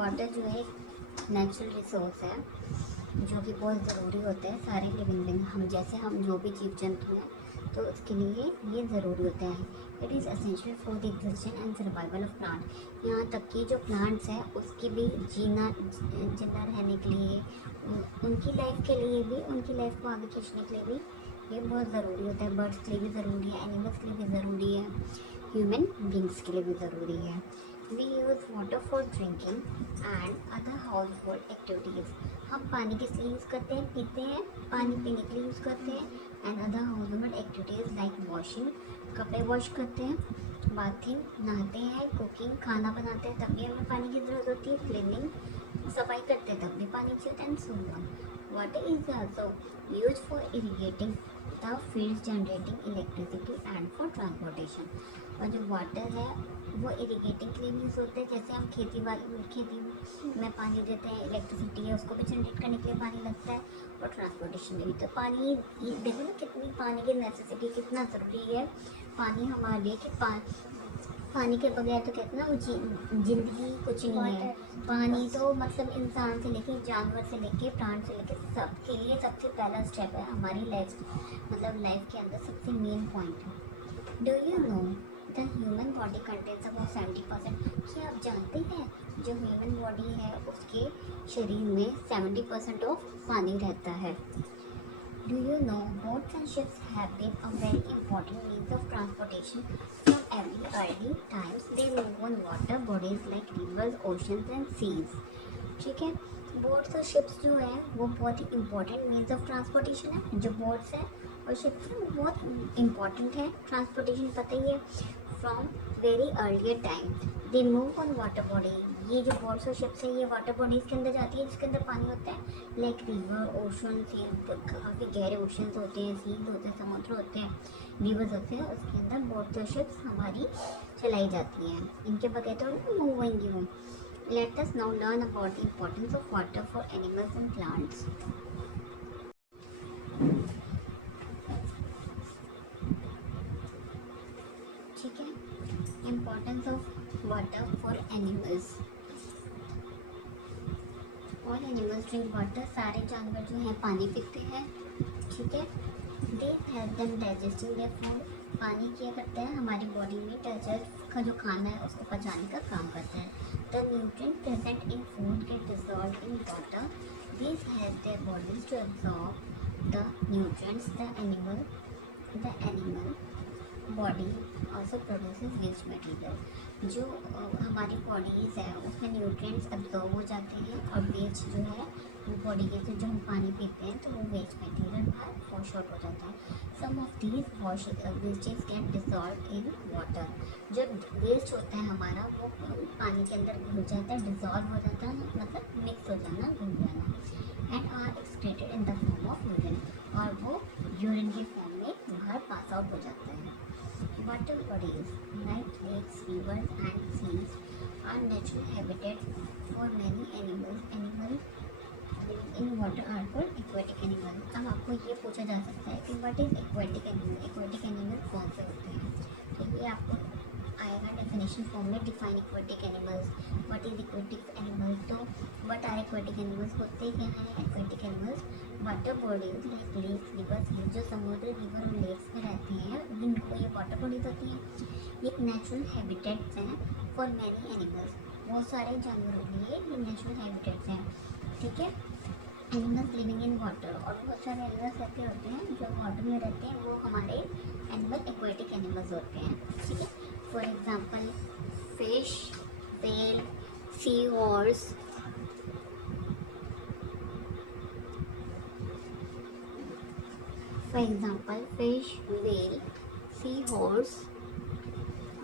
Water जो है एक नेचुरल रिसोर्स है जो कि बहुत ज़रूरी होता है सारे लिविंग बींग हम जैसे हम जो भी जीव जंतु हैं तो उसके लिए ये ज़रूरी होता है। It is essential for the existence and survival of plant. यहाँ तक कि जो प्लांट्स हैं उसकी भी जिंदा रहने के लिए उनकी लाइफ के लिए भी उनकी लाइफ को आगे खींचने के लिए भी ये बहुत ज़रूरी होता है। बर्ड्स के लिए भी ज़रूरी है, एनिमल्स के लिए भी ज़रूरी है, ह्यूमन बींग्स के लिए भी ज़रूरी है। We use water for drinking and other household activities. हम पानी किस लिए यूज़ करते हैं? पीते हैं, पानी पीने के लिए यूज़ करते हैं। And other household activities like washing, कपड़े वॉश करते हैं, बाथिंग, नहाते हैं, कुकिंग, खाना बनाते हैं तब भी हमें पानी की ज़रूरत होती है, क्लीनिंग, सफाई करते हैं तब भी पानी चाहिए and so on. Water is also use for irrigating the fields, generating electricity and for transportation. और जो वाटर है वो इरीगेटिंग के लिए यूज़ होते हैं, जैसे हम खेती में पानी देते हैं, इलेक्ट्रिसिटी है उसको भी जनरेट करने के लिए पानी लगता है, और ट्रांसपोर्टेशन में भी। तो पानी देखो ना कितनी पानी की नेसेसिटी कितना ज़रूरी है पानी हमारे लिए, कि पानी के बगैर तो कहते हैं ना वो जिंदगी कुछ नहीं है। पानी तो मतलब इंसान से लेके जानवर से लेके प्लांट से लेके सबके लिए सबसे पहला स्टेप है हमारी लाइफ, मतलब लाइफ के अंदर सबसे मेन पॉइंट है। Do you know the human body contains about 70%? क्या आप जानते हैं जो ह्यूमन बॉडी है उसके शरीर में 70% ऑफ पानी रहता है। Do you know boats and ships have been a very important means of transportation from every early times. They move on water bodies like rivers, oceans and seas. ठीक है, boats और शिप्स जो है वो बहुत ही इंपॉर्टेंट मीन्स ऑफ ट्रांसपोर्टेशन है। जो boats है और शिप्स है वो बहुत इंपॉर्टेंट है ट्रांसपोर्टेशन, पता ही है। From very earlier time they move on water body. ये जो बोट्स और शिप्स है ये वाटर बॉडीज़ के अंदर जाती है जिसके अंदर पानी होता है, लाइक रिवर, ओशन, सी, काफ़ी गहरे ओशंस होते हैं, सीज होते हैं, समुद्र होते हैं, रिवर्स होते हैं, उसके अंदर बोट्स और शिप्स हमारी चलाई जाती हैं। इनके बगैर तो मूव होंगी वो। Let us now learn about the importance of water for animals and plants. ठीक है, importance of water for animals. All animals drink water. सारे जानवर जो हैं पानी पीते हैं, ठीक है। They help them digesting their food. पानी क्या करता है हमारी बॉडी में डाइजेस्ट का जो खाना है उसको पचाने का काम करता है। The nutrient present in food get dissolved in water. These help their bodies to absorb the nutrients. The animal body also produces waste material. जो हमारी बॉडीज़ है उसमें न्यूट्रिएंट्स एब्जॉर्ब हो जाते हैं और वेस्ट जो है वो बॉडी के से जो हम पानी पीते हैं तो वो वेस्ट मटेरियल बाहर वॉश आउट हो जाता है। Some of these wastage get dissolve in water. जो वेस्ट होता है हमारा वो पानी के अंदर घुल जाता है, डिसॉल्व हो जाता है, मतलब मिक्स हो जाना, घुल जाना। And are excreted in the form of urine, और वो यूरिन के फॉर्म में बाहर पास आउट हो जाता है। Water bodies like lakes, rivers and seas are natural habitat for many animals. Animals living in water are called aquatic animals. अब आपको ये पूछा जा सकता है कि what is aquatic animal? Aquatic animal कौन से होते हैं? तो ये आपको आएगा डेफिनेशन फॉर्म में, define aquatic animals. What is aquatic animals? तो what are aquatic animals? होते क्या हैं aquatic animals? Water bodies like lakes, rivers, जो समुद्र, रिवर और लेक्स में रहती हैं इनको ये वाटर बॉडीज होती हैं। ये एक नेचुरल हैबिटेट्स हैं फॉर मैनी एनिमल्स। बहुत सारे जानवरों के लिए ये नेचुरल हैबिटेट्स हैं, ठीक है। एनिमल्स लिविंग इन वाटर, और बहुत सारे एनिमल्स ऐसे होते हैं जो वाटर में रहते हैं, वो हमारे एनिमल एक्वेटिक एनिमल्स होते हैं, ठीक है। For example fish, whale, sea horse, for example fish, whale, seahorse,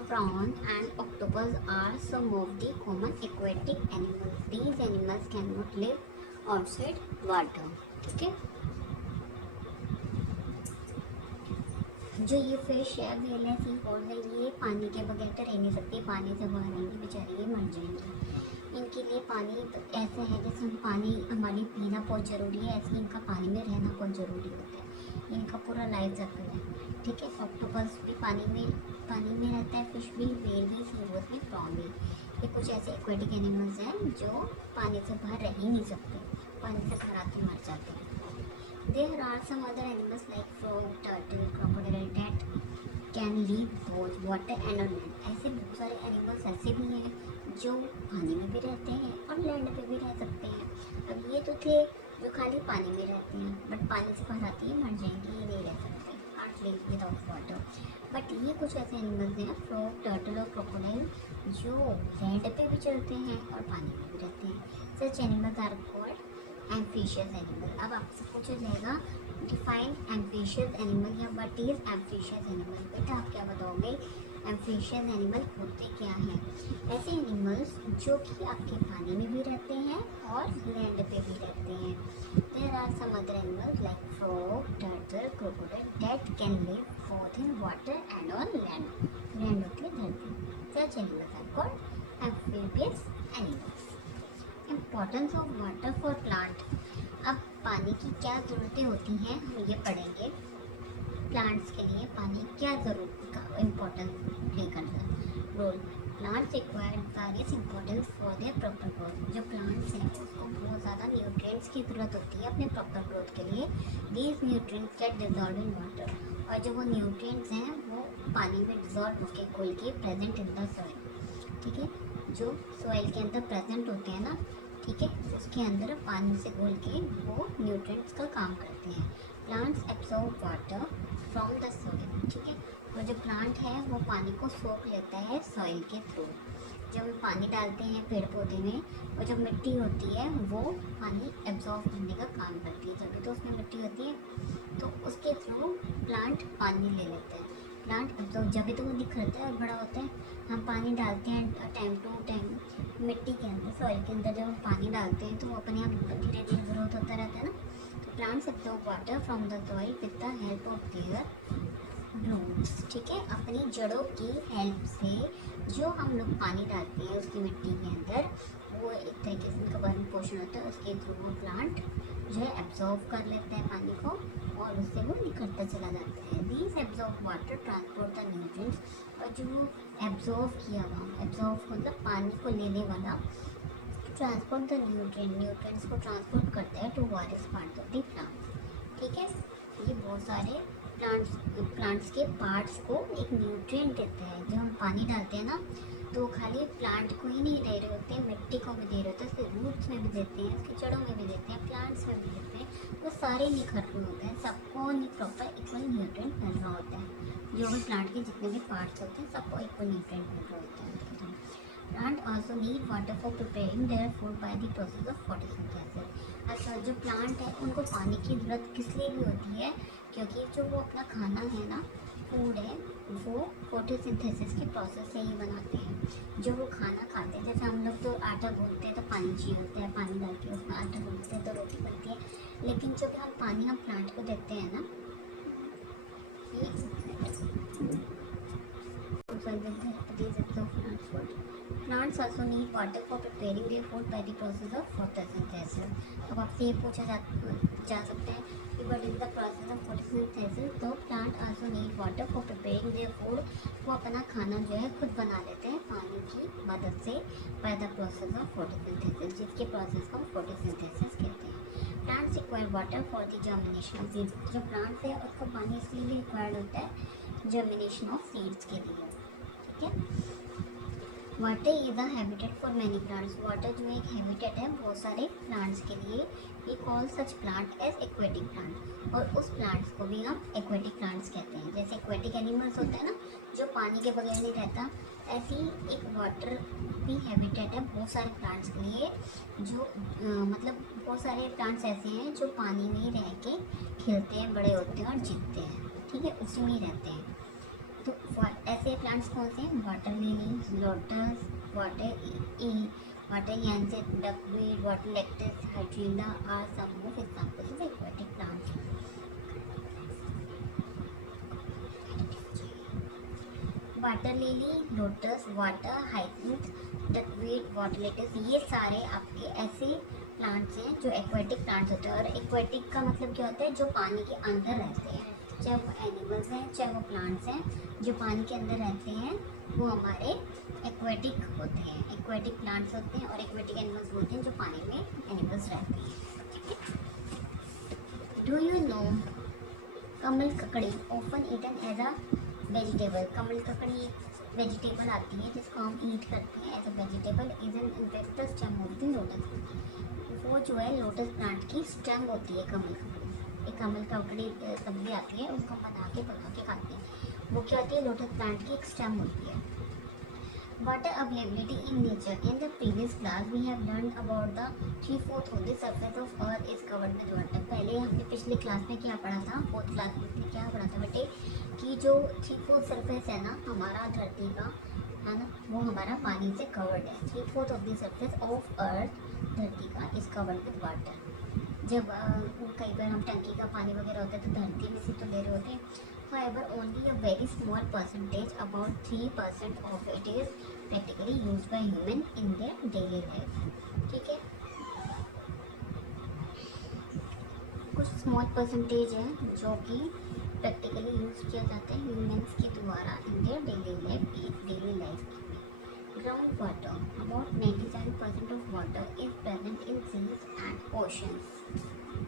prawn and octopus are some of the common aquatic animals. These animals cannot live outside water. ठीक है, जो ये फिश है, whale है, सी हॉर्स है, ये पानी के बगैर तो रह नहीं सकती, पानी से बाहर रहेंगी बेचारी, ये मर जाएंगी। इनके लिए पानी ऐसा है जैसे हम पानी हमारे पीना बहुत ज़रूरी है, ऐसे इनका पानी में रहना बहुत ज़रूरी होता है, इनका पूरा लाइफ सर्कल है, ठीक है। ऑक्टोपस भी पानी में रहता है, फिश भी, व्हेल भी, सी वॉच भी, प्रॉन भी। ये कुछ ऐसे एक्वेटिक एनिमल्स हैं जो पानी से बाहर रह ही नहीं सकते, पानी से बाहर आके मर जाते हैं। There are some other animals like frog, turtle, crocodile that can live both water and on land. ऐसे बहुत सारे एनिमल्स ऐसे भी हैं जो पानी में भी रहते हैं और लैंड पे भी रह सकते हैं। अब ये तो थे जो खाली पानी में रहते हैं, बट पानी से बाहर आती है मर जाएंगे, ये नहीं रह सकते, can't live without water। But ये कुछ ऐसे एनिमल्स हैं, फ्रॉग, टर्टल और क्रोकोडाइल, जो लैंड पे भी चलते हैं और पानी में भी रहते हैं। Such animals are called amphibious animal. अब आपसे पूछा जाएगा डिफाइन एम्फिशियस एनिमल या व्हाट इज एम्फिशियस एनिमल। बेटा आप क्या बताओगे, एम्फिशियस एनिमल होते क्या हैं? ऐसे एनिमल्स जो कि आपके पानी में भी रहते हैं और लैंड पे भी रहते हैं। There are some other animals like frog, turtle, crocodile that can live both in water and on land. Land होती है धरती। Such animals are called amphibious animals. Importance of water for plant. अब पानी की क्या ज़रूरतें होती हैं हम ये पढ़ेंगे। प्लांट्स के लिए पानी क्या ज़रूरत का इम्पोर्टेंस प्ले करता है role. Plants require various importance for their proper growth. जो प्लांट्स हैं उसको बहुत ज़्यादा न्यूट्रिएंट्स की ज़रूरत होती है अपने प्रॉपर ग्रोथ के लिए। These nutrients get dissolved in water. और जो वो न्यूट्रिएंट्स हैं वो पानी में डिजॉल्व होकर घुल के प्रेजेंट इन द सॉइल। ठीक है, जो सॉइल के अंदर प्रेजेंट होते हैं ना, ठीक है, उसके अंदर पानी से घुल के वो न्यूट्रिएंट्स का काम करते हैं। Plants absorb water from the soil. ठीक है, और जो प्लांट है वो पानी को सोख लेता है सॉइल के थ्रू। जब हम पानी डालते हैं पेड़ पौधे में, और जो मिट्टी होती है वो पानी एब्जॉर्ब करने का काम करती है, जब भी तो उसमें मिट्टी होती है तो उसके थ्रू प्लांट पानी ले लेते हैं। प्लांट एब्जॉर्ब जब भी तो वो निखरता है और बड़ा होता है, हम पानी डालते हैं टाइम टू टाइम मिट्टी के अंदर, सॉइल के अंदर। जब हम पानी डालते हैं तो वो अपने आप धीरे धीरे ग्रोथ होता रहता है ना। तो plants absorb water from the soil with the help of their roots. ठीक है, अपनी जड़ों की हेल्प से जो हम लोग पानी डालते हैं उसकी मिट्टी के अंदर, वो एक तरीके से उनका भरण पोषण होता है, उसके थ्रू वो प्लांट जो है एब्जॉर्ब कर लेता है पानी को और उससे वो निकलता चला जाता है। These absorb water transport the nutrients. और जो एब्जॉर्ब किया हुआ, एब्जॉर्ब मतलब पानी को लेने वाला, ट्रांसपोर्ट द न्यूट्रिएंट्स को ट्रांसपोर्ट करता है to various parts of the plant. ठीक है, ये बहुत सारे प्लांट्स के पार्ट्स को एक न्यूट्रिएंट देता है। जब हम पानी डालते हैं ना तो खाली प्लांट को ही नहीं दे रहे होते हैं, मिट्टी को भी दे रहे होते हैं, उसके रूट्स में भी देते हैं, उसकी जड़ों में भी देते हैं, प्लांट्स में भी देते हैं। वो सारे निखर रहे होते हैं, सबको प्रॉपर इक्वल न्यूट्रिएंट मिल रहा होता है। जो भी प्लांट के जितने भी पार्ट्स होते हैं सबको इक्वल न्यूट्रिएंट मिल रहा होता है। Plant also need water for preparing their food by the process of photosynthesis. अच्छा, जो प्लांट है उनको पानी की ज़रूरत किस लिए भी होती है, क्योंकि जो वो अपना खाना है ना, फूड है, वो फोटोसिंथेसिस के प्रोसेस से ही बनाते हैं। जो वो खाना खाते हैं, जैसे हम लोग तो आटा गूंथते हैं तो पानी चाहिए होता है, पानी डाल के उसमें आटा गूंथते हैं तो रोटी बनती है। लेकिन जब हम पानी हम प्लांट को देते हैं ना, plants also need water for preparing their food by the process of photosynthesis. अब आपसे ये पूछा जा सकता है कि what is the process of photosynthesis. तो plant also need water for preparing their food. वो अपना खाना जो है खुद बना लेते हैं पानी की मदद से, bye the process of photosynthesis, जिसके प्रोसेस को हम फोटोसिंथेसिस कहते हैं। Plants require water for the germination seeds. जो प्लांट्स है उसको पानी इसलिए भी रिक्वायर्ड होता है जर्मिनेशन ऑफ सीड्स के लिए। ठीक है, water is a habitat for many plants. Water जो एक हैबिटेट है बहुत सारे प्लांट्स के लिए। We call such plant as aquatic plant. और उस प्लांट्स को भी हम एक्वेटिक प्लांट्स कहते हैं। जैसे एक्वेटिक एनिमल्स होते हैं ना जो पानी के बगैर नहीं रहता, ऐसी एक वाटर भी हैबिटेट है बहुत सारे प्लांट्स के लिए। जो मतलब बहुत सारे प्लांट्स ऐसे हैं जो पानी में ही रह के खिलते हैं, बड़े होते हैं और जीतते हैं। ठीक है, उसी में ही रहते हैं। तो ऐसे प्लांट्स कौन से हैं? वाटर लिली, लोटस, वाटर यांसेट, duckweed, water lettuce, hydrilla are some of examples of aquatic plants. Water lily, lotus, water hyacinth, duckweed, water lettuce, ये सारे आपके ऐसे प्लांट्स हैं जो एक्वेटिक प्लांट्स होते हैं। और एक्वेटिक का मतलब क्या होता है? जो पानी के अंदर रहते हैं। चाहे वो एनिमल्स हैं चाहे वो प्लांट्स हैं, जो पानी के अंदर रहते हैं वो हमारे एक्वेटिक होते हैं, एक्वेटिक प्लांट्स होते हैं और एक्वेटिक एनिमल्स होते हैं जो पानी में एनिमल्स रहते हैं। ठीक है। डू यू नो कमल ककड़ी often eaten as a vegetable. कमल ककड़ी वेजिटेबल आती है जिसको हम ईट करते हैं as a vegetable. Is an infected stem of the lotus. वो जो है लोटस प्लांट की स्टेम होती है कमल ककड़ी। एक कमल ककड़ी सब्जी आती है, उसको बना के पका के खाते हैं। वो क्या होती है, लोटस प्लांट की एक स्टेम होती है। Water availability in nature. In the previous class, we have learned about the 3/4 of the surface of Earth is covered with water. पहले हमने पिछले क्लास में क्या पढ़ा था, फोर्थ क्लास में क्या पढ़ा था बेटे, कि जो 3/4 सरफेस है ना हमारा धरती का, है ना, वो हमारा पानी से कवर्ड है। 3/4 of the surface of earth, धरती का, इज कवर्ड विद वाटर। जब कई बार हम टंकी का पानी वगैरह होता है तो धरती में से तो ले रहे होते हैं। However, only a very small percentage, about 3% of it is practically used by human in their daily life. ठीक है, कुछ स्मॉल परसेंटेज है जो कि प्रैक्टिकली यूज किया जाता है ह्यूमंस के द्वारा इन देयर डेली लाइफ में। Ground water, about 97% of water is present in seas and oceans.